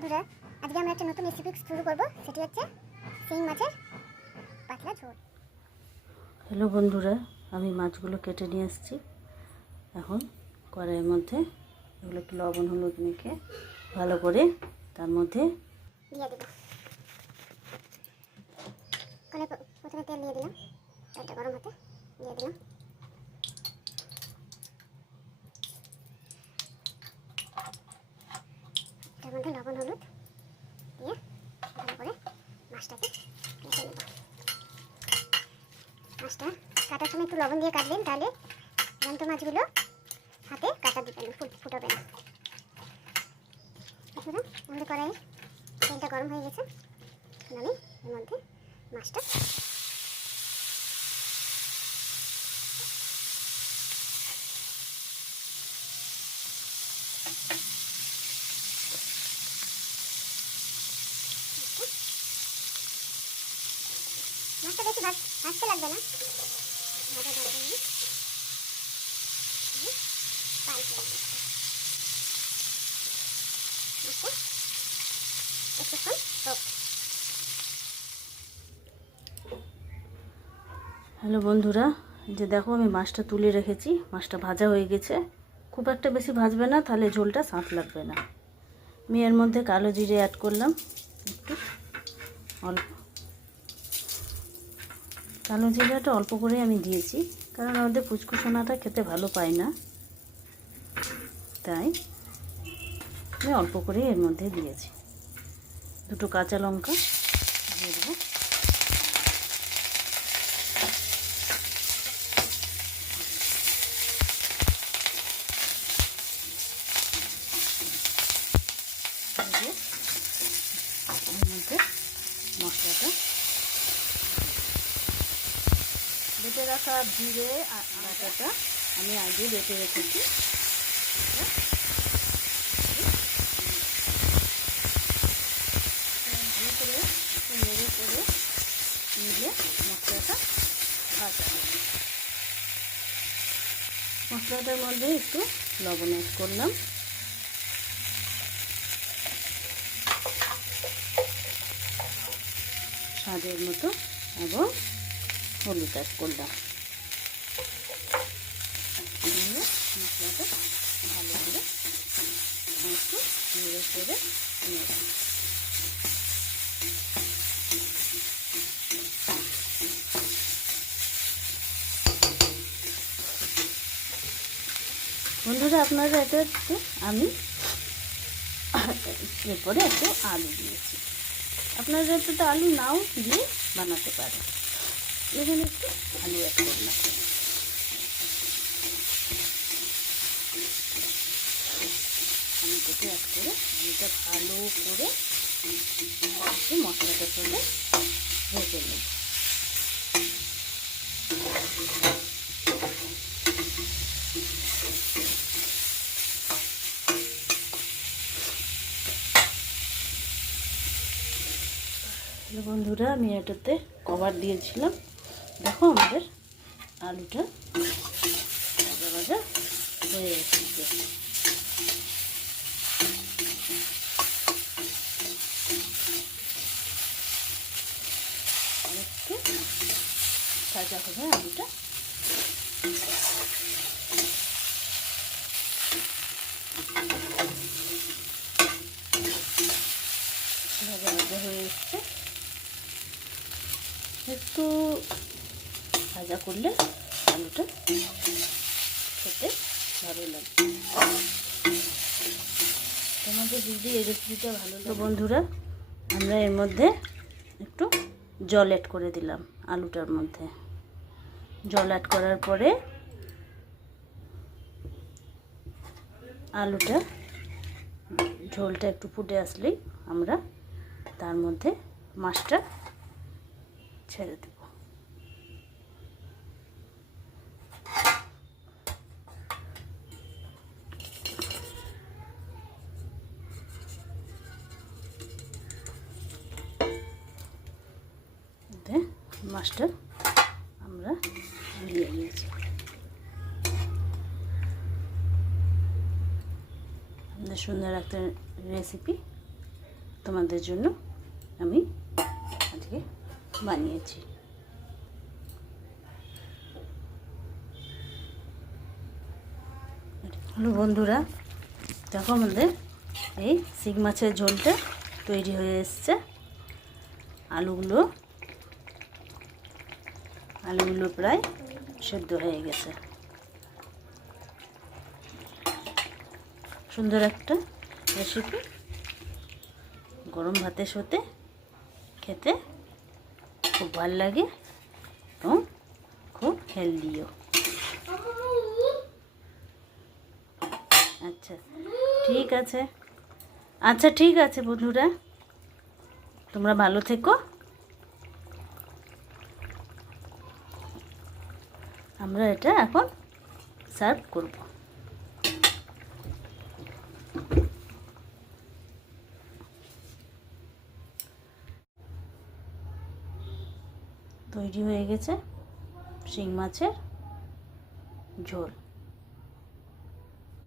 বন্ধুরা, আজকে আমরা একটা নতুন রেসিপি শুরু করব, সেটি হচ্ছে শিং মাছের পাতলা ঝোল। হ্যালো বন্ধুরা, আমি মাছগুলো কেটে নিয়ে এসেছি। এখন কড়াইয়ের মধ্যে এগুলো একটু লবণ হলুদ মেখে ভালো করে তার মধ্যে দিয়ে দেব। প্রথমে তেল দিয়ে দিলাম, তেলটা গরম হতে দিয়ে দিলাম। তার মধ্যে লবণ হলুদ দিয়ে ভালো করে মাছটাকে কেটে নেব। মাছটা কাটার সময় একটু লবণ দিয়ে কাটবেন, তাহলে জ্যান্ত মাছগুলো হাতে কাটা দিবেন ফুটবে না। আমাদের কড়াইয়ে তেলটা গরম হয়ে গেছে, আমি এর মধ্যে মাছটা মাছটা বেশি ভাজতে লাগবে না, ভাজা দরকার নেই। মাছটা একটুক্ষণ হোক। হ্যালো বন্ধুরা, যে দেখো আমি মাছটা তুলে রেখেছি। মাছটা ভাজা হয়ে গেছে। খুব একটা বেশি ভাজবে না, তাহলে ঝোলটা স্বাদ লাগবে না। আমি এর মধ্যে কালো জিরে অ্যাড করলাম একটু অল্প। কালো জিরাটা অল্প করে আমি দিয়েছি, কারণ আমাদের ফুচকুচোনাটা খেতে ভালো পায় না, তাই আমি অল্প করে এর মধ্যে দিয়েছি। দুটো কাঁচা লঙ্কা দিয়ে দেবো। এর মধ্যে মশলাটা বেটে রাখা জিরে আটাটা আমি আগে বেটে রেখেছি। ভালো করে একটু নেড়ে করে নিলে মশলাটা ভাজা হবে। মশলাটার মধ্যে একটু লবণ অ্যাড করলাম, স্বাদের মতো, এবং হলুদ অ্যাড করলাম। দিয়ে মশলাটা ভালো করে একটু নেড়ে করে নেব। বন্ধুরা, আপনারা এটা একটু আমি এরপরে একটু আলু দিয়েছি। আপনারা একটু আলু নাও দিয়ে বানাতে পারেন। এখানে একটু আলু অ্যাড করলাম। আমি এটাকে অ্যাড করে এটা ভালো করে একটু মশলাটার সঙ্গে ভেজে নেব। বন্ধুরা, আমি এটাতে কভার দিয়েছিলাম। দেখো আমাদের আলুটা ভাজা ভাজা হয়ে এসেছে। একটু ভাজা হবে আলুটা। ভাজা ভাজা হয়ে এসছে। একটু ভাজা করলে আলুটা খেতে ভালো লাগে। তোমাদের যদি এই রেসিপিটা ভালো লাগে বন্ধুরা, আমরা এর মধ্যে একটু জল অ্যাড করে দিলাম। আলুটার মধ্যে জল অ্যাড করার পরে আলুটা ঝোলটা একটু ফুটে আসলেই আমরা তার মধ্যে মাছটা ছেড়ে দেব। মাছটা আমরা মিলিয়ে নিয়েছি। আমাদের সুন্দর একটা রেসিপি তোমাদের জন্য আমি আজকে বানিয়েছি। হ্যালো বন্ধুরা, দেখো আমাদের এই শিং মাছের ঝোলটা তৈরি হয়ে এসছে। আলুগুলো প্রায় সেদ্ধ হয়ে গেছে। সুন্দর একটা রেসিপি, গরম ভাতের সাথে খেতে খুব ভালো লাগে এবং খুব হেলদিও। আচ্ছা ঠিক আছে বন্ধুরা, তোমরা ভালো থেকো। আমরা এটা এখন সার্ভ করব। তৈরি হয়ে গেছে শিং মাছের ঝোল।